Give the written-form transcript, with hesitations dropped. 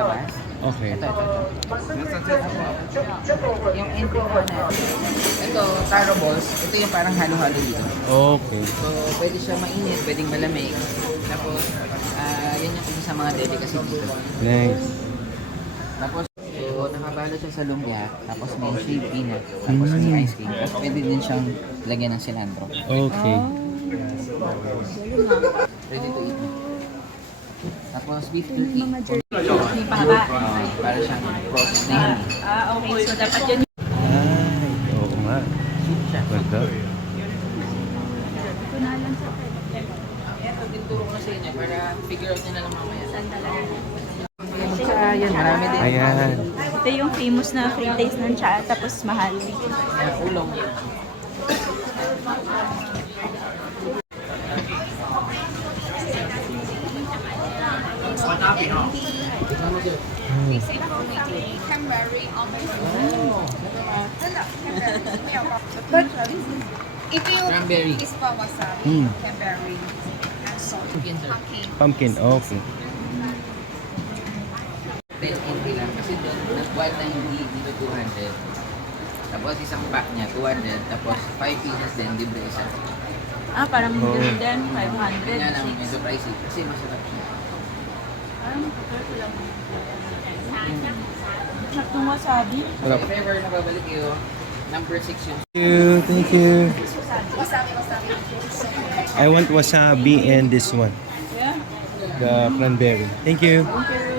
labas. Okay. Ito. Yung entry naman natin. Ito, taro balls. Ito yung parang halo-halo dito. Okay. So, pwede siya mainit, pwedeng malamig. Tapos, yan yung isa sa mga delicacy dito. Nice. Tapos, so, nakabalo siya sa lumpia. Tapos, may shaved peanut. Tapos, may ice cream. Tapos, pwede din siyang lagyan ng cilantro. Okay. Ready to eat na. Tapos, beef turkey. May pahaba. Para siyang processed na yun. Okay. So, dapat yun. Ay, oo nga. Soup siya. Ganda. Ito na lang sa Ito, tinuturo ko na sa inyo para figure out nyo na lang mamaya. sandala. Yan, marami din. Ayan. Ito yung famous na free taste ng tsaa, tapos mahal. Yan, ulong. But if you Cranberry. is for wasabi, Mm. cranberry, and salt, Pumpkin, sir. pumpkin. Pumpkin, okay. 10 entry lang. Kasi doon, nag-wild na hindi dito 200. Tapos isang pack niya, 200. Tapos 5 pieces din, libre isa. Parang Oo. ganun din, 500. Kanya lang medyo pricey. Kasi masarap siya. Saktong wasabi. Sarap. If ever nababalik kayo, number 6 yun. Thank you. Wasabi. I want wasabi and this one. Yeah. The cranberry. Thank you. Thank you.